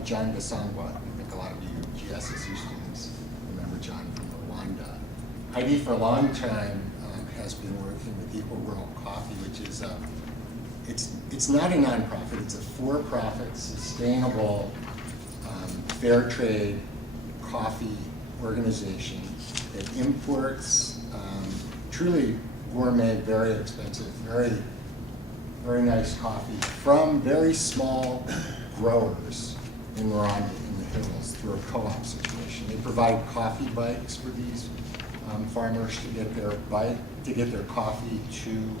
with John Gasangwa. I think a lot of you GSSU students remember John from Rwanda. Heidi, for a long time, has been working with Equal World Coffee, which is it's not a nonprofit. It's a for-profit, sustainable, fair trade coffee organization that imports truly gourmet, very expensive, very nice coffee from very small growers in Rwanda in the hills through a co-op situation. They provide coffee bikes for these farmers to get their coffee to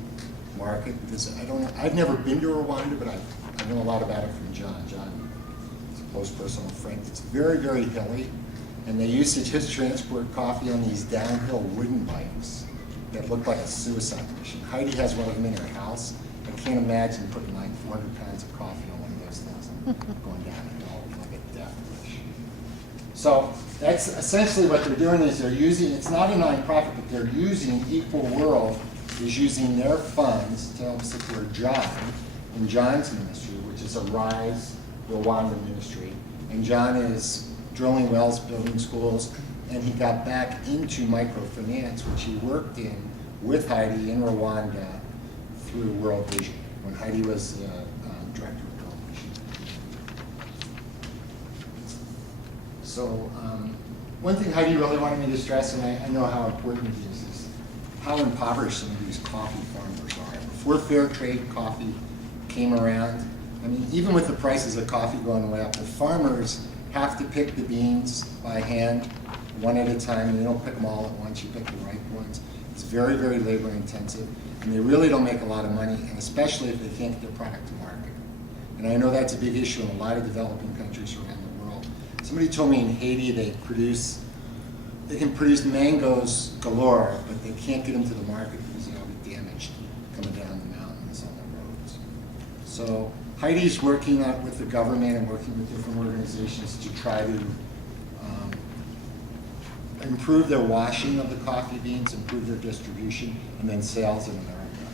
market. Because I've never been to Rwanda, but I know a lot about it from John. John is a close personal friend. It's very, very hilly, and they used to just transport coffee on these downhill wooden bikes that looked like a suicide mission. Heidi has one of them in her house. I can't imagine putting like 400 pounds of coffee on one of those things and going down a hill like a death wish. So that's essentially what they're doing is they're using, it's not a nonprofit, but they're using, Equal World is using their funds to help support John in John's ministry, which is a Rise Rwanda ministry. And John is drilling wells, building schools, and he got back into microfinance, which he worked in with Heidi in Rwanda through World Vision, when Heidi was the director of World Vision. So one thing Heidi really wanted me to stress, and I know how important it is how impoverished some of these coffee farmers are. Before fair trade coffee came around, I mean, even with the prices of coffee going way up, the farmers have to pick the beans by hand, one at a time, and they don't pick them all at once, you pick the right ones. It's very, very labor intensive, and they really don't make a lot of money, and especially if they can't get their product to market. And I know that's a big issue in a lot of developing countries around the world. Somebody told me in Haiti they can produce mangoes galore, but they can't get them to the market because they'll be damaged coming down the mountains on the roads. So Heidi's working with the government and working with different organizations to try to improve their washing of the coffee beans, improve their distribution, and then sales in America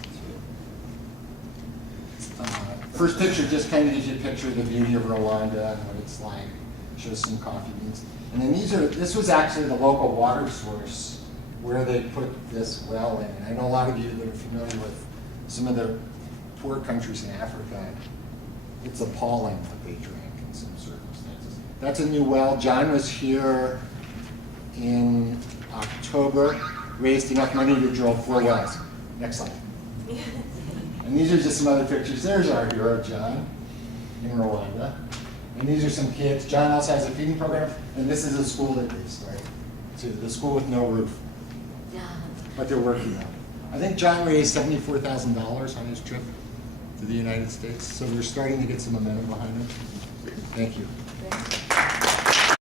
too. First picture just kind of gives you a picture of the beauty of Rwanda and what it's like. Shows some coffee beans. And then this was actually the local water source where they put this well in. And I know a lot of you that are familiar with some of the poor countries in Africa. It's appalling what they drink in some circumstances. That's a new well. John was here in October, raised enough money to drill 4 wells. Next slide. And these are just some other pictures. There's our hero, John, in Rwanda. And these are some kids. John also has a feeding program, and this is a school that they started. So the school with no roof. But they're working on it. I think John raised $74,000 on his trip to the United States, so we're starting to get some momentum behind him. Thank you.